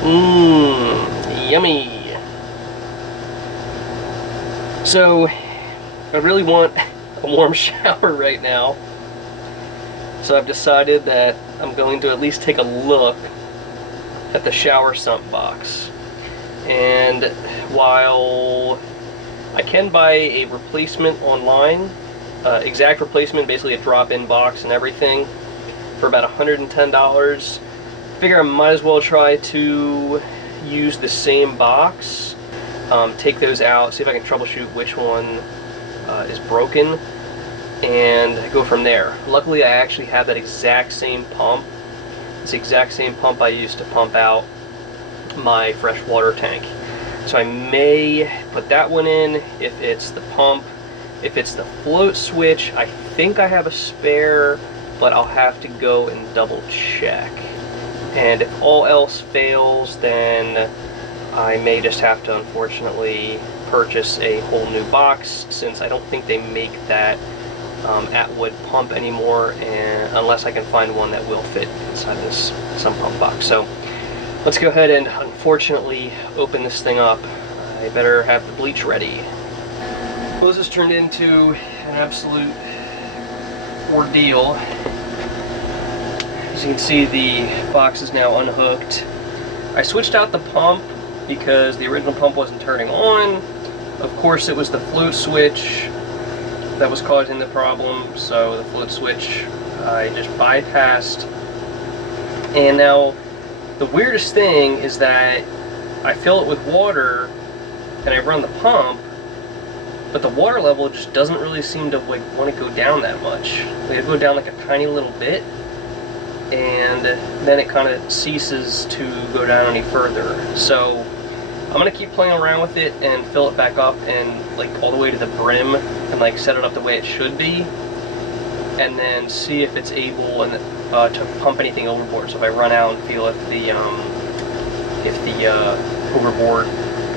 Mmm, yummy. So, I really want a warm shower right now. So I've decided that I'm going to at least take a look at the shower sump box. And while I can buy a replacement online, exact replacement, basically a drop-in box and everything, for about $110, figure I might as well try to use the same box, take those out, see if I can troubleshoot which one is broken, and go from there. Luckily, I actually have that exact same pump. It's the exact same pump I used to pump out my fresh water tank. So I may put that one in if it's the pump. If it's the float switch, I think I have a spare, but I'll have to go and double check. And if all else fails, then I may just have to unfortunately purchase a whole new box, since I don't think they make that Atwood pump anymore, and unless I can find one that will fit inside this Sump pump box. So let's go ahead and unfortunately open this thing up. I better have the bleach ready. Well, this has turned into an absolute ordeal. As you can see, the box is now unhooked. I switched out the pump because the original pump wasn't turning on. Of course, it was the float switch that was causing the problem, so the float switch I just bypassed. And now the weirdest thing is that I fill it with water and I run the pump, but the water level just doesn't really seem to like want to go down that much. Like, it go down like a tiny little bit, and then it kind of ceases to go down any further. So I'm gonna keep playing around with it and fill it back up and like all the way to the brim and like set it up the way it should be, and then see if it's able to pump anything overboard. So if I run out and feel if the overboard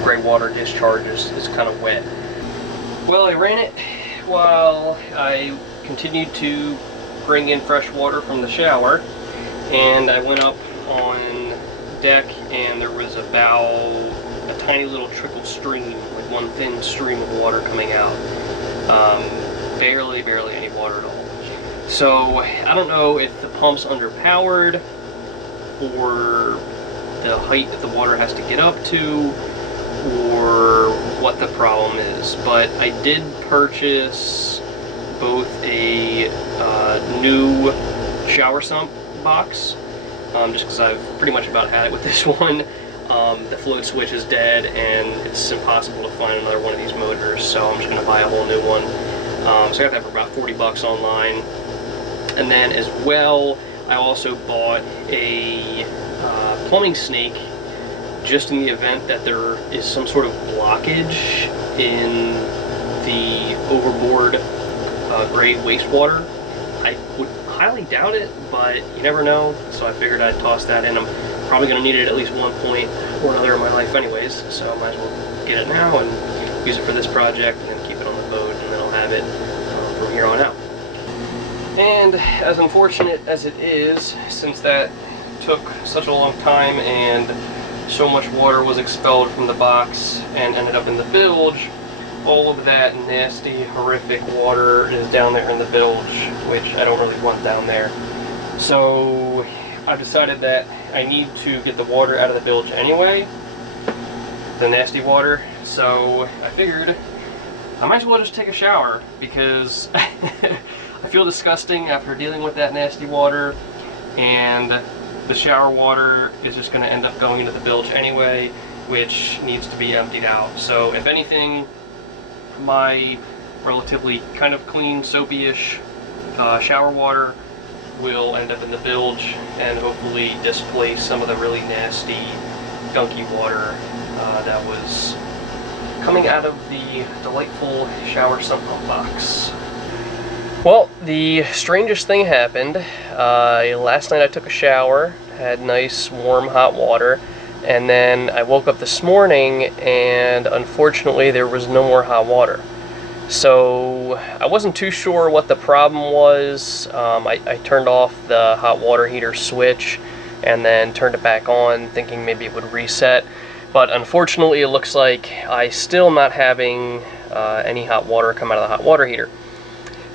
gray water discharge is kind of wet. Well, I ran it while I continued to bring in fresh water from the shower, and I went up on deck and there was about a tiny little trickle stream, like one thin stream of water coming out. Barely any water at all. So I don't know if the pump's underpowered or the height that the water has to get up to, or what the problem is, but I did purchase both a new shower sump box, just because I've pretty much about had it with this one. The float switch is dead and it's impossible to find another one of these motors, so I'm just going to buy a whole new one. So I got that for about 40 bucks online. And then as well, I also bought a plumbing snake, just in the event that there is some sort of blockage in the overboard grade wastewater. I would highly doubt it, but you never know, so I figured I'd toss that in. I'm probably going to need it at least one point or another in my life anyways, so I might as well get it now and use it for this project and then keep it on the boat, and then I'll have it from here on out. And as unfortunate as it is, since that took such a long time and so much water was expelled from the box and ended up in the bilge, all of that nasty, horrific water is down there in the bilge, which I don't really want down there. So I've decided that I need to get the water out of the bilge anyway, the nasty water. So I figured I might as well just take a shower, because I feel disgusting after dealing with that nasty water, and the shower water is just going to end up going into the bilge anyway, which needs to be emptied out. So if anything, my relatively kind of clean, soapy-ish shower water will end up in the bilge and hopefully displace some of the really nasty, gunky water that was coming out of the delightful shower sump pump box. Well, the strangest thing happened. Last night I took a shower, had nice warm hot water, and then I woke up this morning and unfortunately there was no more hot water. So I wasn't too sure what the problem was. I turned off the hot water heater switch and then turned it back on thinking maybe it would reset. But unfortunately, it looks like I still am not having any hot water come out of the hot water heater.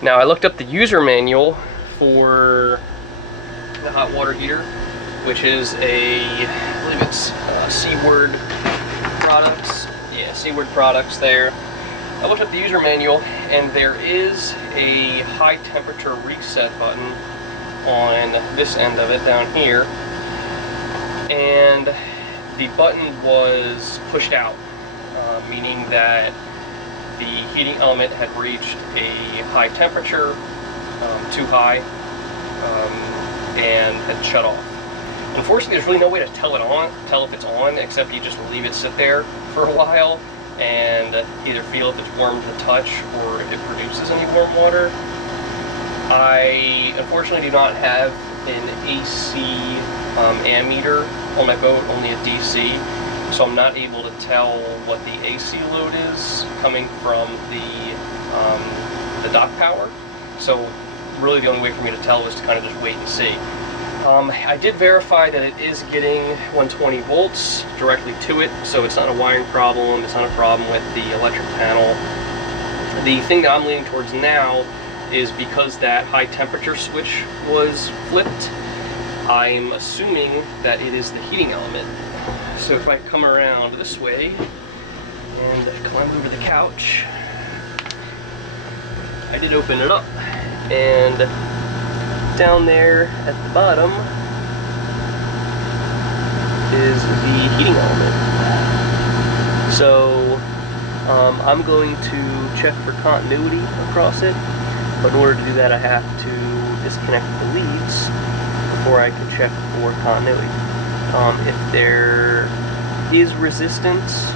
Now, I looked up the user manual for the hot water heater, which is I believe it's Seaward Products. Yeah, Seaward Products there. I looked up the user manual, and there is a high temperature reset button on this end of it down here, and the button was pushed out, meaning that the heating element had reached a high temperature, too high, and had shut off. Unfortunately, there's really no way to tell if it's on, except you just leave it sit there for a while and either feel if it's warm to touch or if it produces any warm water. I unfortunately do not have an AC ammeter on my boat, only a DC, so I'm not able to tell what the AC load is coming from the dock power. So really the only way for me to tell is to kind of just wait and see. I did verify that it is getting 120 volts directly to it, so it's not a wiring problem, it's not a problem with the electric panel. The thing that I'm leaning towards now is because that high temperature switch was flipped, I'm assuming that it is the heating element. So if I come around this way and climb over the couch, I did open it up, and down there at the bottom is the heating element. So I'm going to check for continuity across it, but in order to do that I have to disconnect the leads before I can check for continuity. If there is resistance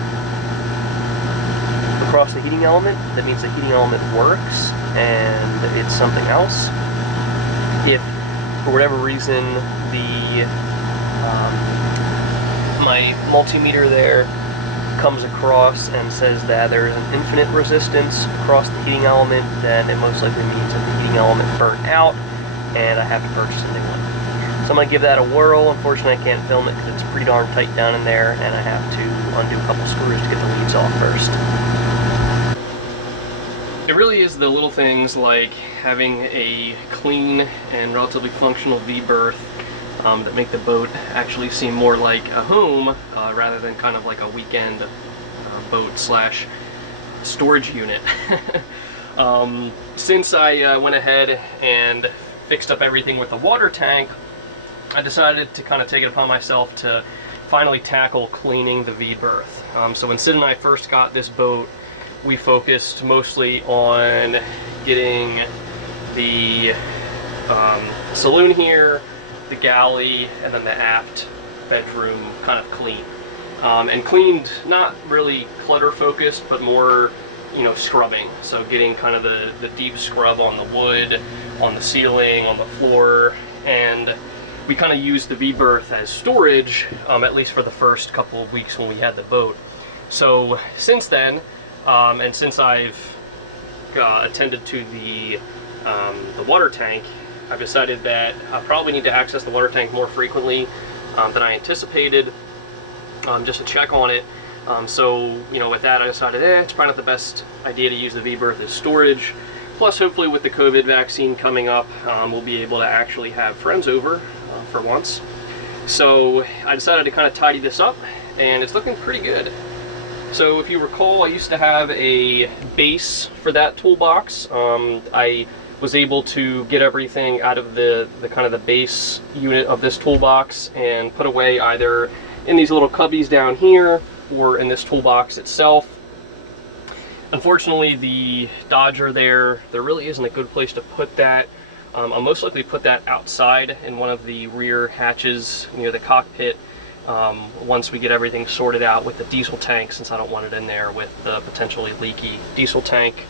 across the heating element, that means the heating element works and it's something else. If for whatever reason my multimeter there comes across and says that there is an infinite resistance across the heating element, then it most likely means that the heating element burnt out and I have to purchase a new one. So I'm going to give that a whirl. Unfortunately, I can't film it because it's pretty darn tight down in there, and I have to undo a couple screws to get the leads off first. It really is the little things like having a clean and relatively functional V-berth that make the boat actually seem more like a home rather than kind of like a weekend boat slash storage unit. Since I went ahead and fixed up everything with the water tank, I decided to kind of take it upon myself to finally tackle cleaning the V-berth. So when Sid and I first got this boat, we focused mostly on getting the saloon here, the galley, and then the aft bedroom kind of clean. And cleaned, not really clutter focused, but more, you know, scrubbing. So getting kind of the deep scrub on the wood, on the ceiling, on the floor, and we kind of used the V-berth as storage, at least for the first couple of weeks when we had the boat. So since then, and since I've attended to the water tank, I've decided that I probably need to access the water tank more frequently than I anticipated, just to check on it. So, you know, with that I decided it's probably not the best idea to use the V-berth as storage. Plus, hopefully with the COVID vaccine coming up, we'll be able to actually have friends over for once. So I decided to kind of tidy this up, and it's looking pretty good. So if you recall, I used to have a base for that toolbox. I was able to get everything out of the kind of the base unit of this toolbox and put away either in these little cubbies down here or in this toolbox itself. Unfortunately, the Dodger there really isn't a good place to put that. I'll most likely put that outside in one of the rear hatches near the cockpit once we get everything sorted out with the diesel tank, since I don't want it in there with the potentially leaky diesel tank.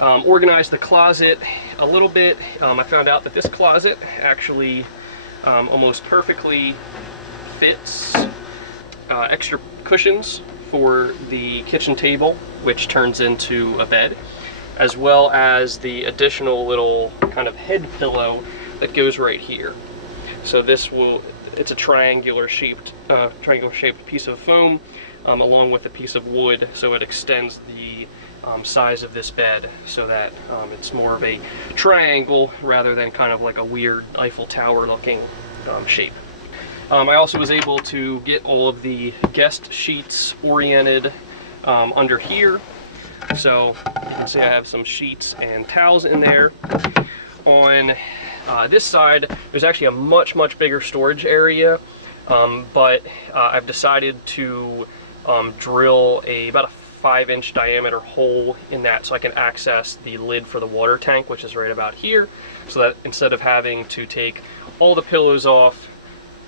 Organized the closet a little bit. I found out that this closet actually almost perfectly fits extra cushions for the kitchen table, which turns into a bed, as well as the additional little kind of head pillow that goes right here. So this will it's a triangular shaped piece of foam, along with a piece of wood, so it extends the size of this bed so that it's more of a triangle rather than kind of like a weird Eiffel Tower looking shape. I also was able to get all of the guest sheets oriented under here. So you can see I have some sheets and towels in there. On this side, there's actually a much bigger storage area, but I've decided to drill about a 5-inch diameter hole in that so I can access the lid for the water tank, which is right about here, so that instead of having to take all the pillows off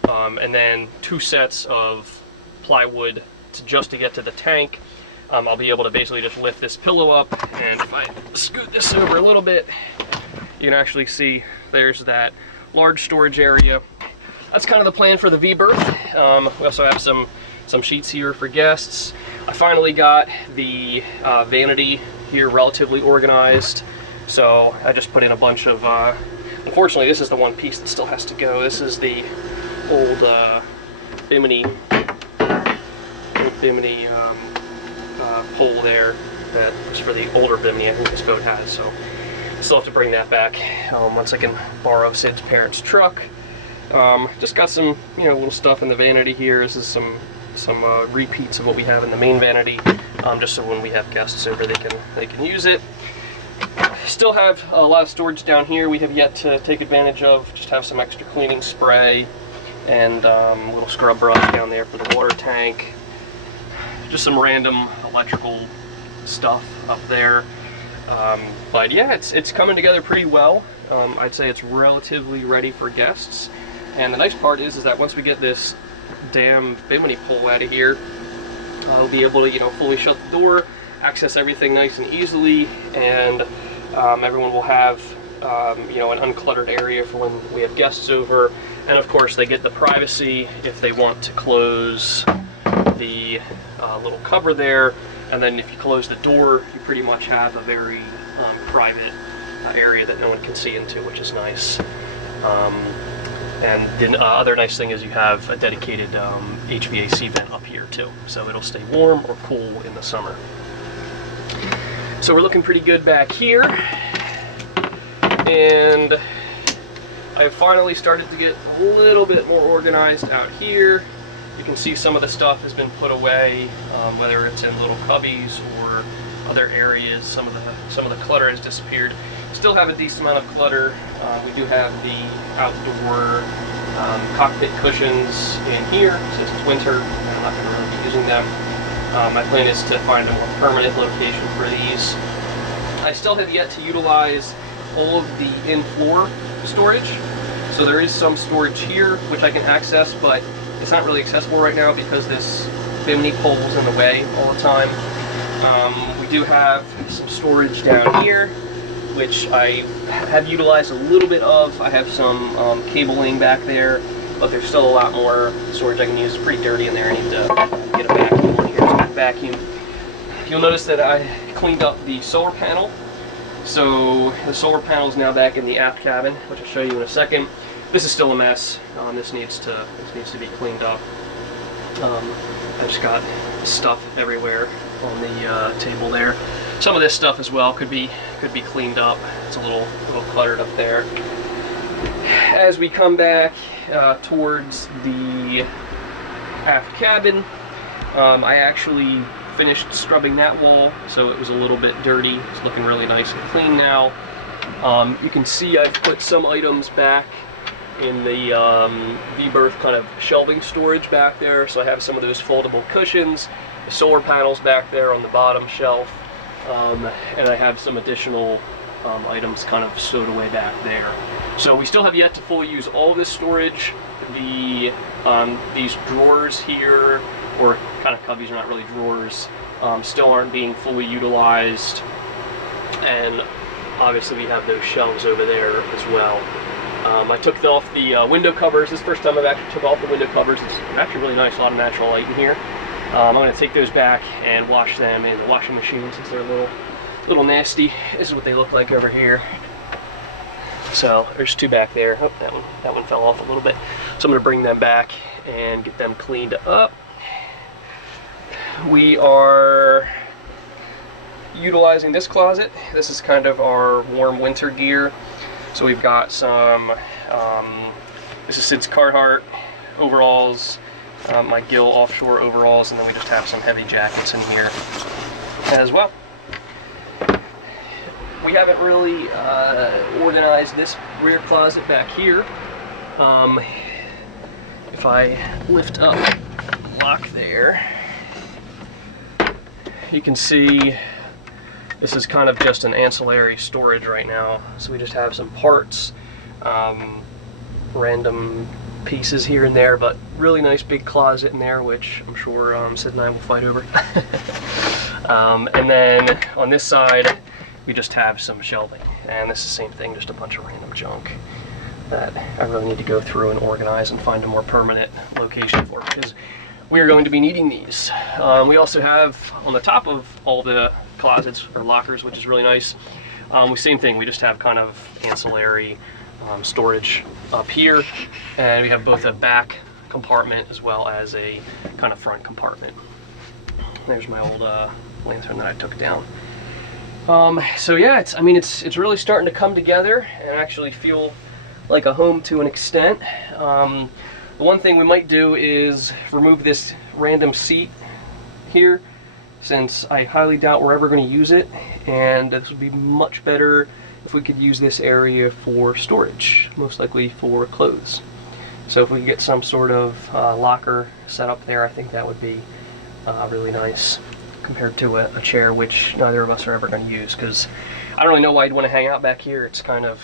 and then 2 sets of plywood just to get to the tank, I'll be able to basically just lift this pillow up, and if I scoot this over a little bit, you can actually see there's that large storage area. That's kind of the plan for the V-berth. We also have some sheets here for guests. I finally got the vanity here relatively organized, so I just put in a bunch of, unfortunately this is the one piece that still has to go. This is the old Bimini pole there that was for the older Bimini I think this boat has, so still have to bring that back once I can borrow Sid's parents' truck. Just got some little stuff in the vanity here. This is some repeats of what we have in the main vanity, just so when we have guests over they can use it. Still have a lot of storage down here we have yet to take advantage of. Just have some extra cleaning spray and little scrub brush down there for the water tank. Just some random electrical stuff up there. But yeah, it's coming together pretty well. I'd say it's relatively ready for guests. And the nice part is that once we get this damn Bimini pole out of here, I'll be able to fully shut the door, access everything nice and easily, and everyone will have an uncluttered area for when we have guests over. And of course they get the privacy if they want to close the little cover there, and then if you close the door you pretty much have a very private area that no one can see into, which is nice. And the other nice thing is you have a dedicated HVAC vent up here too, so it'll stay warm or cool in the summer. So we're looking pretty good back here, and I finally started to get a little bit more organized out here. You can see some of the stuff has been put away, whether it's in little cubbies or other areas. Some of the clutter has disappeared. Still have a decent amount of clutter. We do have the outdoor cockpit cushions in here since it's winter. I'm not going to really be using them. My plan is to find a more permanent location for these. I still have yet to utilize all of the in-floor storage. So there is some storage here which I can access, but it's not really accessible right now because this Bimini pole is in the way all the time. We do have some storage down here, which I have utilized a little bit of. I have some cabling back there, but there's still a lot more storage I can use. It's pretty dirty in there. I need to get a vacuum on here. So I vacuum. You'll notice that I cleaned up the solar panel. So the solar panel is now back in the aft cabin, which I'll show you in a second. This is still a mess. This needs to be cleaned up. I just got stuff everywhere on the table there. Some of this stuff as well could be cleaned up. It's a little cluttered up there. As we come back towards the aft cabin, I actually finished scrubbing that wall, so it was a little bit dirty. It's looking really nice and clean now. You can see I've put some items back in the V-berth kind of shelving storage back there. So I have some of those foldable cushions, the solar panels back there on the bottom shelf, and I have some additional items kind of stowed away back there. So we still have yet to fully use all of this storage. These drawers here, or kind of cubbies are not really drawers, still aren't being fully utilized, and obviously we have those shelves over there as well. I took off the window covers. This is the first time I've actually took off the window covers. It's actually really nice, a lot of natural light in here. I'm going to take those back and wash them in the washing machine since they're a little nasty. This is what they look like over here. So there's two back there. Oh, that one fell off a little bit. So I'm going to bring them back and get them cleaned up. We are utilizing this closet. This is kind of our warm winter gear. So we've got some, this is Sid's Carhartt overalls, my Gill offshore overalls, and then we just have some heavy jackets in here as well. We haven't really organized this rear closet back here. If I lift up the lock there, you can see this is kind of just an ancillary storage right now. So we just have some parts, random pieces here and there, but really nice big closet in there, which I'm sure Sid and I will fight over. And then on this side, we just have some shelving. And this is the same thing, just a bunch of random junk that I really need to go through and organize and find a more permanent location for, because we are going to be needing these. We also have on the top of all the closets or lockers, which is really nice. Same thing, we just have kind of ancillary storage up here, and we have both a back compartment as well as a kind of front compartment. There's my old lantern that I took down. So yeah, it's really starting to come together and actually feel like a home to an extent. The one thing we might do is remove this random seat here, since I highly doubt we're ever going to use it, and this would be much better if we could use this area for storage, most likely for clothes. So if we could get some sort of locker set up there, I think that would be really nice compared to a chair, which neither of us are ever going to use, because I don't really know why you'd want to hang out back here. It's kind of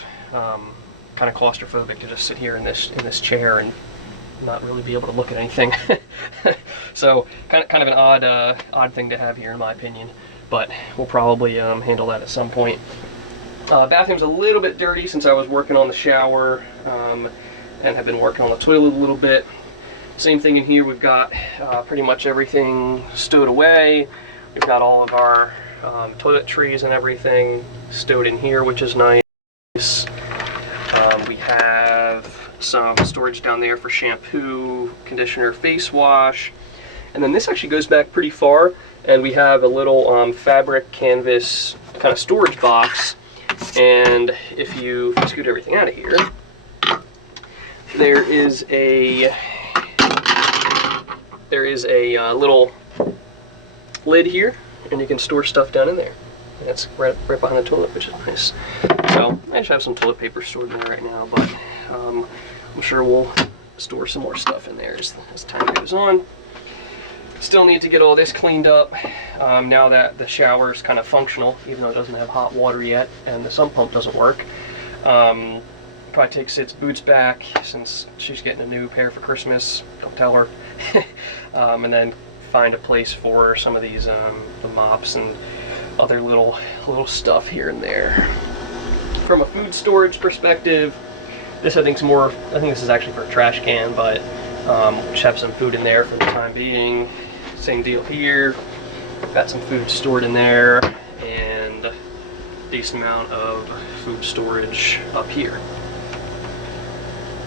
claustrophobic to just sit here in this chair and not really be able to look at anything. So kind of an odd thing to have here, in my opinion, but we'll probably handle that at some point. Bathroom's a little bit dirty since I was working on the shower and have been working on the toilet a little bit. Same thing in here. We've got pretty much everything stowed away. We've got all of our toiletries and everything stowed in here, which is nice. We have some storage down there for shampoo, conditioner, face wash, and then this actually goes back pretty far, and we have a little fabric canvas kind of storage box. And if you scoot everything out of here, there is a little lid here, and you can store stuff down in there. And that's right behind the toilet, which is nice. So I just have some toilet paper stored in there right now, but I'm sure we'll store some more stuff in there as time goes on. Still need to get all this cleaned up now that the shower is kind of functional, even though it doesn't have hot water yet and the sump pump doesn't work. Probably take Sid's boots back since she's getting a new pair for Christmas. Don't tell her. And then find a place for some of these the mops and other little stuff here and there. From a food storage perspective, this I think this is actually for a trash can, but just have some food in there for the time being. Same deal here. Got some food stored in there and a decent amount of food storage up here.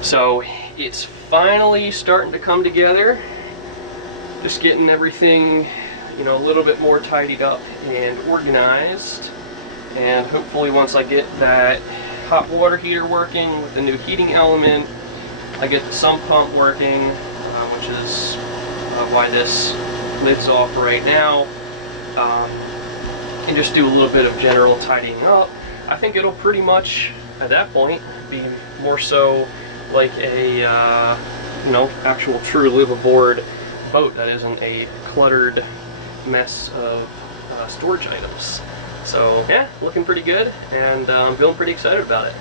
So it's finally starting to come together. Just getting everything, a little bit more tidied up and organized. And hopefully once I get that hot water heater working with the new heating element, I get the sump pump working, which is why this lid's off right now, and just do a little bit of general tidying up. I think it'll pretty much, at that point, be more so like a, actual true live-aboard boat that isn't a cluttered mess of storage items. So yeah, looking pretty good, and I'm feeling pretty excited about it.